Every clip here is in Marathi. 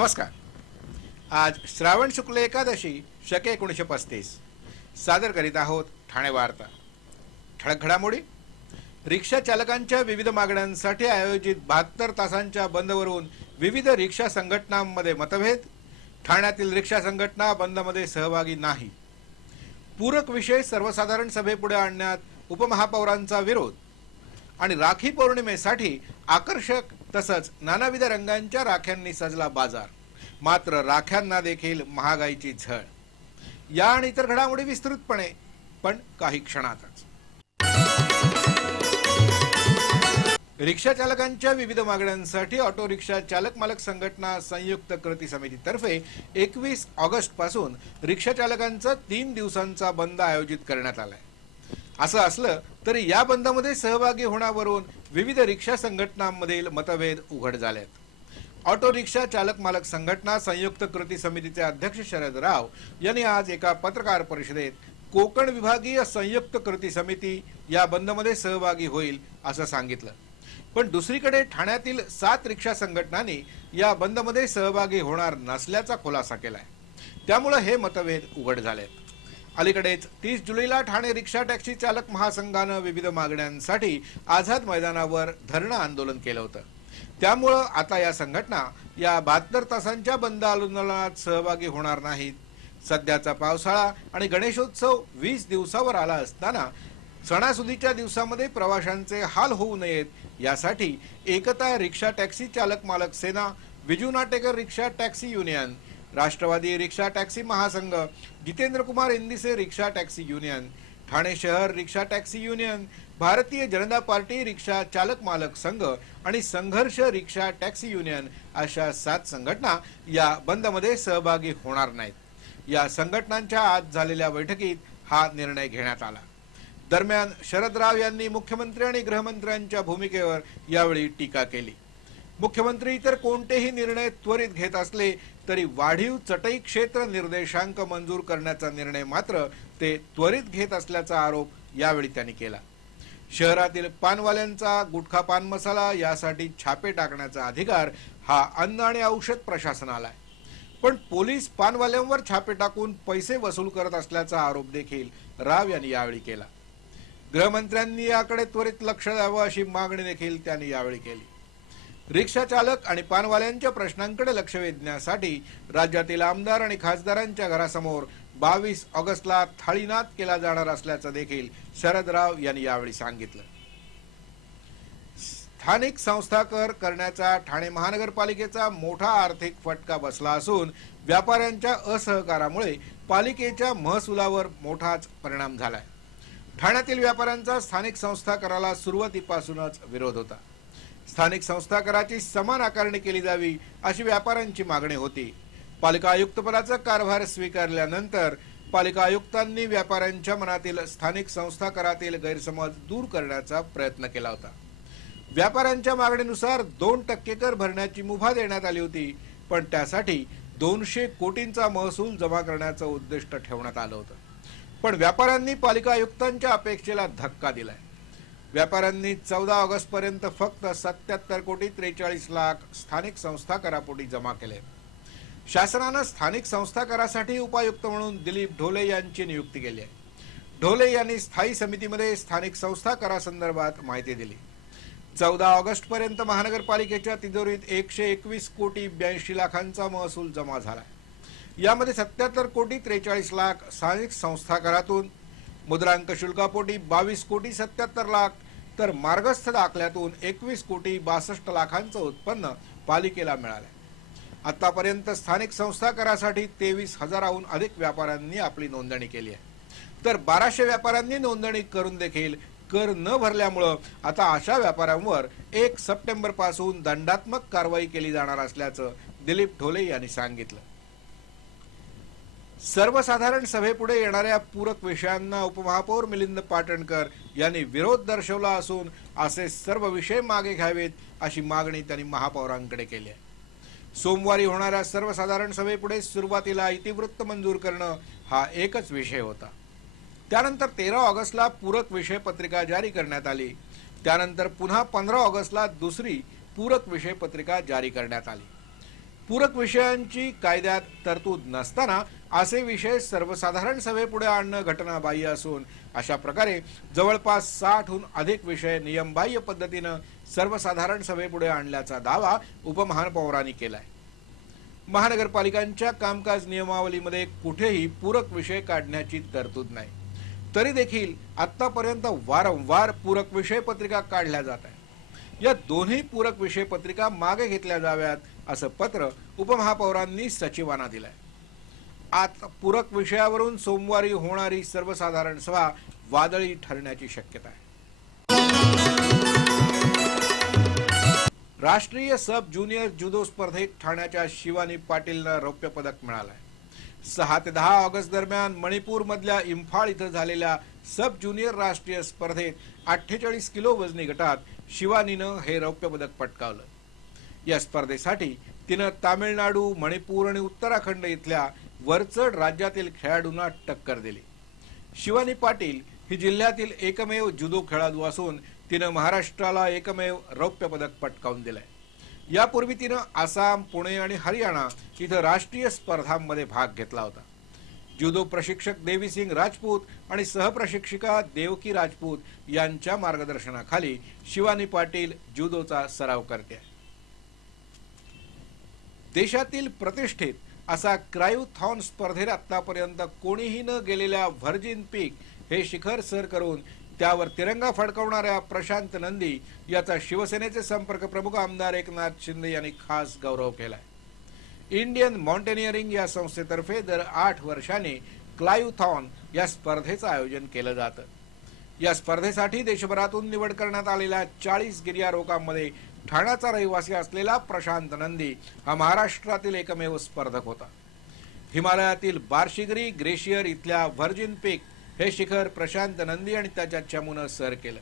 नमस्कार। आज श्रावण शुक्ल एकादशी शके 1935 सादर करीत आहोत ठाणे वार्ता। ठळक घडामोडी। रिक्षा चालकांच्या विविध मागण्यांसाठी आयोजित 72 तासांच्या बंदवरून विविध रिक्षा संघटनांमध्ये मतभेद। ठाण्यातील रिक्षा संघटना बंदमध्ये सहभागी नाही। पूरक विषय सर्वसाधारण सभेपुढे आणण्यात उपमहापौरांचा विरोध। आणि राखी पौर्णिमेसाठी आकर्षक तसंच नानाविध रंगांच्या राख्यांनी सजला बाजार, मात्र राख्यांना देखील महागाईची झळ। या आणि इतर घडामोडी विस्तृतपणे पण काही क्षणातच। रिक्षा चालकांच्या विविध मागण्यांसाठी ऑटो रिक्षा चालक मालक संघटना संयुक्त कृती समितीतर्फे 21 ऑगस्ट पासून रिक्षा चालकांचा 3 दिवसांचा बंद आयोजित करण्यात आलाय। असं असलं तरी या बंदमध्ये सहभागी होण्यावरून विविध रिक्षा संघटनांमधील मतभेद उघड झालेत। ऑटो रिक्षा चालक मालक संघटना संयुक्त कृती समितीचे अध्यक्ष शरद राव यांनी आज एका पत्रकार परिषदेत कोकण विभागीय संयुक्त कृती समिती या बंदमध्ये सहभागी होईल असं सांगितलं। पण दुसरीकडे ठाण्यातील 7 रिक्षा संघटनांनी या बंदमध्ये सहभागी होणार नसल्याचा खुलासा केलाय। त्यामुळे हे मतभेद उघड झालेत। अलीकडेच 30 जुलैला ठाणे रिक्षा टॅक्सी चालक महासंघानं विविध मागण्यांसाठी आझाद मैदानावर धरणं आंदोलन केलं होतं। त्यामुळे आता या संघटना या 72 तासांच्या बंद आंदोलनात सहभागी होणार नाहीत। सध्याचा पावसाळा आणि गणेशोत्सव 20 दिवसावर आला असताना सणासुदीच्या दिवसामध्ये प्रवाशांचे हाल होऊ नयेत यासाठी एकता रिक्षा टॅक्सी चालक मालक सेना, Viju Natekar rickshaw taxi union, राष्ट्रवादी रिक्षा टॅक्सी महासंघ, Jitendra Kumar Indise rickshaw taxi union, Thane शहर rickshaw taxi union, Bharatiya Janata party रिक्षा चालक मालक संघ आणि संघर्ष रिक्षा टॅक्सी युनियन अशा 7 संघटना या बंदमध्ये सहभागी होणार नाहीत। या संघटनांच्या आज झालेल्या बैठकीत हा निर्णय घेण्यात आला। दरम्यान शरद राव यांनी मुख्यमंत्री आणि गृहमंत्र्यांच्या भूमिकेवर यावेळी टीका केली। मुख्यमंत्री इतर कोणतेही निर्णय त्वरित घेत असले तरी वाढीव चटई क्षेत्र निर्देशांक मंजूर करण्याचा निर्णय मात्र ते त्वरित घेत असल्याचा आरोप यावेळी त्यांनी केला। शहरातील पानवाल्यांचा गुटखा पान मसाला यासाठी छापे टाकण्याचा अधिकार हा अन्न आणि औषध प्रशासनाला आहे, पण पोलीस पानवाल्यांवर छापे टाकून पैसे वसूल करत असल्याचा आरोप देखील राव यांनी यावेळी केला। गृहमंत्र्यांनी याकडे त्वरित लक्ष द्यावं अशी मागणी देखील त्यांनी यावेळी केली। रिक्षा चालक आणि पानवाल्यांच्या प्रश्नांकडे लक्ष वेधण्यासाठी राज्यातील आमदार आणि खासदारांच्या घरासमोर 22 ऑगस्टला थाळीनाद केला जाणार असल्याचं देखील शरद राव यांनी यावेळी सांगितलं। स्थानिक संस्था कर करण्याचा ठाणे महानगरपालिकेचा मोठा आर्थिक फटका बसला असून व्यापाऱ्यांच्या असहकारामुळे पालिकेच्या महसुलावर मोठाच परिणाम झालाय। ठाण्यातील व्यापाऱ्यांचा स्थानिक संस्था कराला सुरुवातीपासूनच विरोध होता। स्थानिक संस्था कराची समान आकारणी केली जावी अशी व्यापाऱ्यांची मागणी होती। पालिका आयुक्तपदाचा कारभार स्वीकारल्यानंतर पालिका आयुक्तांनी व्यापाऱ्यांच्या मनातील स्थानिक संस्था करातील गैरसमज दूर करण्याचा प्रयत्न केला होता। व्यापाऱ्यांच्या मागणीनुसार 2% कर भरण्याची मुभा देण्यात आली होती, पण त्यासाठी 200 कोटींचा महसूल जमा करण्याचं उद्दिष्ट ठेवण्यात आलं होतं। पण व्यापाऱ्यांनी पालिका आयुक्तांच्या अपेक्षेला धक्का दिलाय। व्यापाऱ्यांनी 14 ऑगस्ट पर्यंत फक्त 77 कोटी 43 लाख स्थानिक संस्था करापोटी जमा केले। शासनाने स्थानिक संस्था करासाठी उपायुक्त म्हणून दिलीप ढोले यांची नियुक्ती केली आहे। ढोले यांनी स्थायी समितीमध्ये स्थानिक संस्था करासंदर्भात माहिती दिली। 14 ऑगस्ट पर्यंत महानगरपालिकेच्या तिजोरीत 121 कोटी 82 लाखांचा महसूल जमा झाला। यामध्ये 77 कोटी 43 लाख स्थानिक संस्था करातून, मुद्रांक शुल्कापोटी 22 कोटी 77 लाख, तर मार्गस्थ दाखल्यातून 21 कोटी 62 लाखांचं उत्पन्न पालिकेला मिळाले। आतापर्यंत स्थानिक संस्था करासाठी 23,000हून अधिक व्यापाऱ्यांनी आपली नोंदणी केली आहे, तर 1200 व्यापाऱ्यांनी नोंदणी करून देखील कर न भरल्यामुळे आता अशा व्यापाऱ्यांवर 1 सप्टेंबर पासून दंडात्मक कारवाई केली जाणार असल्याचं दिलीप ढोले यांनी सांगितलं। सर्वसाधारण सभेपुढे येणाऱ्या पूरक विषयांना उपमहापौर मिलिंद पाटणकर यांनी विरोध दर्शवला असून असे सर्व विषय मागे घ्यावेत अशी मागणी त्यांनी महापौरांकडे केली आहे। सोमवारी होणाऱ्या सर्वसाधारण सभेपुढे सुरुवातीला इतिवृत्त मंजूर करणं हा एकच विषय होता। त्यानंतर 13 ऑगस्टला पूरक विषय पत्रिका जारी करण्यात आली। त्यानंतर पुन्हा 15 ऑगस्टला दुसरी पूरक विषय पत्रिका जारी करण्यात आली। पूरक विषयांची कायद्यात तरतूद नसताना असे विषय सर्वसाधारण सभेपुढे आणणं घटनाबाह्य असून अशा प्रकारे जवळपास 60हून अधिक विषय नियमबाह्य पद्धतीनं सर्वसाधारण सभेपुढे आणल्याचा दावा उपमहापौरांनी केलाय। महानगरपालिकांच्या कामकाज नियमावलीमध्ये कुठेही पूरक विषय काढण्याची तरतूद नाही, तरी देखील आतापर्यंत वारंवार पूरक विषय पत्रिका काढल्या जात आहेत। या दोन्ही पूरक विषय पत्रिका मागे घेतल्या जाव्यात असं पत्र उपमहापौरांनी सचिवांना दिलंय। आता पूरक विषयावरून सोमवारी होणारी सर्वसाधारण सभा वादळी ठरण्याची शक्यता आहे। राष्ट्रीय सब ज्युनियर जुदो स्पर्धेत ठाण्याच्या शिवानी पाटीलला रौप्य पदक मिळालंय। 6 ते 10 ऑगस्ट दरम्यान मणिपूर मधल्या इम्फाळ इथं झालेल्या सब ज्युनियर राष्ट्रीय स्पर्धेत 48 किलो वजनी गटात शिवानीनं हे रौप्य पदक पटकावलं। या स्पर्धेसाठी तिनं तामिळनाडू, मणिपूर आणि उत्तराखंड इथल्या वरचढ राज्यातील खेळाडूंना टक्कर दिली। शिवानी पाटील ही जिल्ह्यातील एकमेव जुदो खेळाडू असून तिनं महाराष्ट्राला एकमेव रौप्य पदक पटकावून दिलंय। यापूर्वी तिनं आसाम, पुणे आणि हरियाणा इथं राष्ट्रीय स्पर्धांमध्ये भाग घेतला होता। जुदो प्रशिक्षक देवीसिंग राजपूत आणि सहप्रशिक्षिका देवकी राजपूत यांच्या मार्गदर्शनाखाली शिवानी पाटील जुदोचा सराव करते आहे। देशातील प्रतिष्ठित असा क्रायोथॉन स्पर्धेत आतापर्यंत कोणीही न गेलेल्या व्हर्जिन पीक हे शिखर सर करून त्यावर तिरंगा फडकवणाऱ्या प्रशांत नंदी याचा शिवसेनेचे संपर्क प्रमुख आमदार एकनाथ शिंदे यांनी खास गौरव केलाय। इंडियन माउंटेनियरिंग या संस्थेतर्फे दर 8 वर्षांनी क्लायोथॉन या स्पर्धेचं आयोजन केलं जातं। या स्पर्धेसाठी देशभरातून निवड करण्यात आलेल्या 40 गिर्यारोहकांमध्ये ठाण्याचा रहिवासी असलेला प्रशांत नंदी हा महाराष्ट्रातील एकमेव स्पर्धक होता। हिमालयातील बार्शीगिरी ग्लेशियर इथल्या व्हर्जिन पीक हे शिखर प्रशांत नंदी आणि त्याच्या चमूनं सर केलं।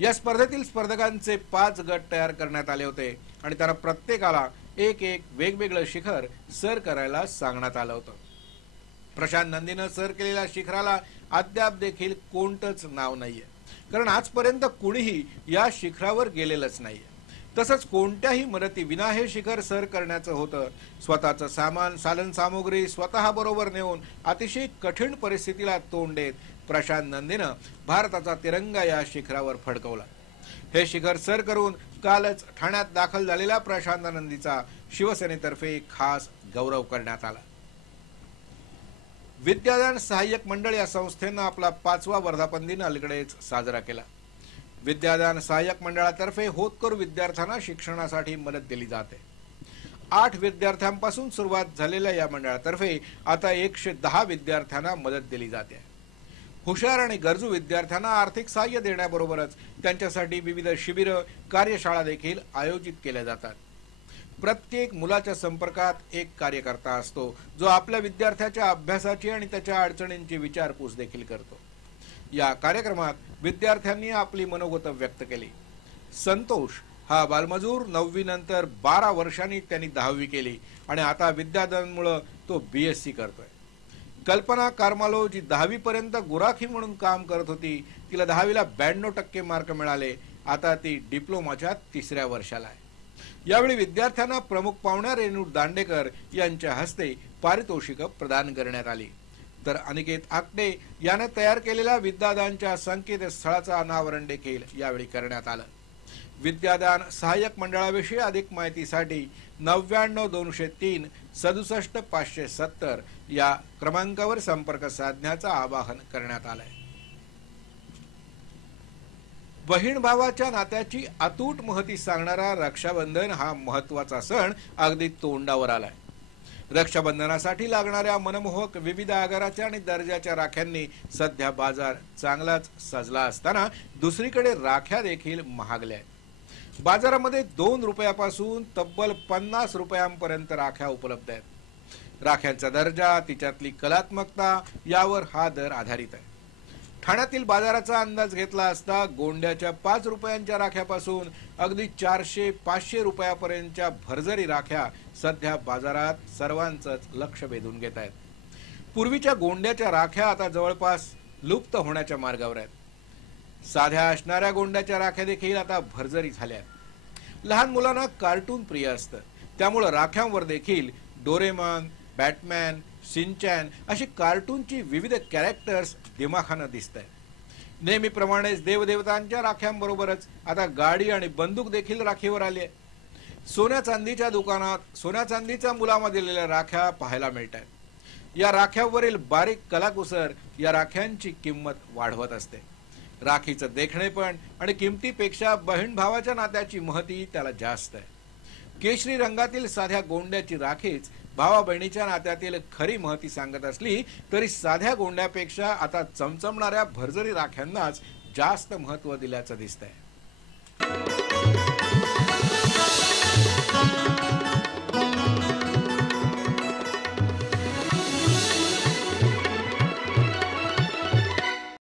या स्पर्धेतील स्पर्धकांचे 5 गट तयार करण्यात आले होते आणि त्यांना प्रत्येकाला एक वेगवेगळं शिखर सर करायला सांगण्यात आलं होतं। प्रशांत नंदीनं सर केलेल्या शिखराला अद्याप देखील कोणतंच नाव नाहीये, कारण आजपर्यंत कुणीही या शिखरावर गेलेलंच नाहीये। तसंच कोणत्याही मदतीविना हे शिखर सर करण्याचं होतं। स्वतःचं सामान साधन सामुग्री स्वतः बरोबर नेऊन अतिशय कठीण परिस्थितीला तोंड देत प्रशांत नंदीनं भारताचा तिरंगा या शिखरावर फडकवला। हे शिखर सर करून कालच ठाण्यात दाखल झालेल्या प्रशांत नंदीचा शिवसेनेतर्फे खास गौरव करण्यात आला। विद्यादान सहाय्यक मंडळ या संस्थेनं आपला 5वा वर्धापन दिन अलीकडेच साजरा केला। विद्यादान सहाय्यक मंडळातर्फे होतकरू विद्यार्थ्यांना शिक्षणासाठी मदत दिली जाते। 8 विद्यार्थ्यांपासून सुरुवात झालेल्या या मंडळातर्फे आता 110 विद्यार्थ्यांना मदत दिली जाते। हुशार आणि गरजू विद्यार्थ्यांना आर्थिक सहाय्य देण्याबरोबरच त्यांच्यासाठी विविध शिबिरं, कार्यशाळा देखील आयोजित केल्या जातात। प्रत्येक मुलाच्या संपर्कात एक कार्यकर्ता असतो, जो आपल्या विद्यार्थ्याच्या अभ्यासाची आणि त्याच्या अडचणींची विचारपूस देखील करतो। या कार्यक्रमात विद्यार्थ्यांनी आपली मनोगत व्यक्त केली। संतोष हा बालमजूर 9वी नंतर 12 वर्षांनी त्यांनी 10वी केली आणि आता विद्यादानमुळे तो BSc करतोय। कल्पना कार्मालो जी 10वी पर्यंत गुराखी म्हणून काम करत होती, तिला 10वीला 92% मार्क मिळाले। आता ती डिप्लोमाच्या 3ऱ्या वर्षाला आहे। यावेळी विद्यार्थ्यांना प्रमुख पाहुण्या रेणू दांडेकर यांच्या हस्ते पारितोषिक प्रदान करण्यात आली। तर अनिकेत आकटे याने तयार केलेल्या विद्यादानच्या संकेतस्थळाचं अनावरण देखील यावेळी करण्यात आलं। विद्यादान सहाय्यक मंडळाविषयी अधिक माहितीसाठी 99 203 67 570 या क्रमांकावर संपर्क साधण्याचं आवाहन करण्यात आलंय। बहीण भावाच्या नात्याची अतूट महती सांगणारा रक्षाबंधन हा महत्त्वाचा सण अगदी तोंडावर आलाय। रक्षाबंधनासाठी लागणाऱ्या मनमोहक विविध आकाराच्या आणि दर्जाच्या राख्यांनी सध्या बाजार चांगलाच सजला असताना दुसरीकडे राख्या देखील महागल्या आहेत। बाजारामध्ये 2 रुपयापासून तब्बल 50 रुपयांपर्यंत राख्या उपलब्ध आहेत। राख्यांचा दर्जा, तिच्यातली कलात्मकता यावर हा दर आधारित आहे। ठाण्यातील बाजाराचा अंदाज घेतला असता गोंड्याच्या 5 रुपयांच्या राख्यापासून अगदी 400-500 रुपयापर्यंतच्या भरजरी राख्या सध्या बाजारात सर्वांचंच लक्ष वेधून घेत आहेत। पूर्वीच्या गोंड्याच्या राख्या आता जवळपास लुप्त होण्याच्या मार्गावर आहेत। साध्या असणाऱ्या गोंड्याच्या राख्या देखील आता भरजरी झाल्या आहेत। लहान मुलांना कार्टून प्रिय असतं, त्यामुळे राख्यांवर देखील डोरेमॉन, बॅटमॅन, शिनचॅन अशी कार्टूनची विविध कॅरेक्टर्स दिमाखानं दिसत आहेत. नेहमीप्रमाणेच देवदेवतांच्या राख्यांबरोबरच आता गाडी आणि बंदूक देखील राखीवर आली आहे. सोन्या चांदीच्या दुकानात सोन्या चांदीच्या मुलामा दिलेल्या राख्या पाहायला मिळत आहेत. या राख्यांवरील बारीक कलाकुसर या राख्यांची किंमत वाढवत असते. राखीचं देखणेपण आणि किमतीपेक्षा बहीण भावाच्या नात्याची महती त्याला जास्त आहे. केशरी रंगातील साध्या गोंड्याची राखीच भावा बहिणीच्या नात्यातील खरी महती सांगत असली तरी साध्या गोंड्यापेक्षा आता चमचमणाऱ्या भरजरी राख्यांनाच जास्त महत्त्व दिल्याचं दिसतंय.